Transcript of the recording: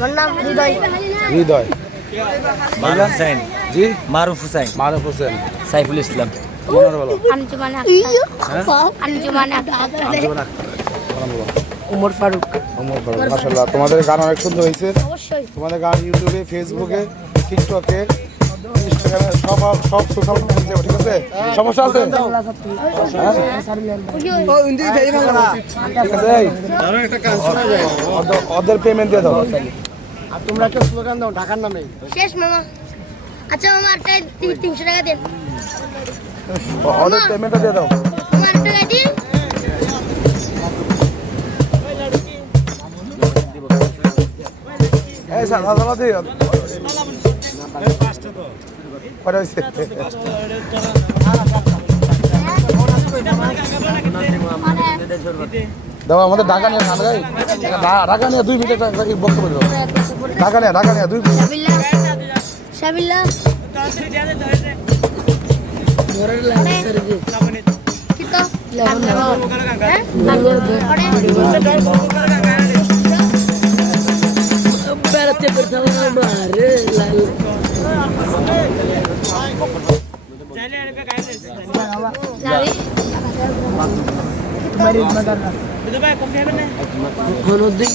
আমার নাম হৃদয়। হৃদয়। মারুফ হোসেন। জি মারুফ হোসেন। মারুফ হোসেন। সাইফুল ইসলাম। তোমার নাম বলো। আঞ্জুমান আঞ্জুমান আক্তার। উমর ফারুক। ওমর ফারুক। মাশাআল্লাহ তোমাদের গান অনেক সুন্দর হয়েছে। অবশ্যই। তোমাদের গান ইউটিউবে, ফেসবুকে, টিকটকে, ইনস্টাগ্রামে সব সোশ্যাল মিডিয়াতে, ঠিক আছে? সমস্যা আছে? ঠিক আছে? ওদের পেমেন্ট দিয়ে দাও। আর তোমরা একটা স্লোগান দাও ঢাকার নামে। শেষ মামা। আচ্ছা মামা একটা 300 টাকা দেন। ওদের পেমেন্টটা দিয়ে দাও। মামা একটা টাকা দিন। এই স্যার দাদা দিই। কয়টা হয়েছে? দাও আমাদের ঢাকা নিয়ে গান গাই। ঢাকা নিয়ে 2 মিনিট বক্তব্য দাও। ঢাকা নিয়ে 2 মিনিট। শাবিল্লা কিতো বেড়াতে পেতাম মারে লাল কোনো দিন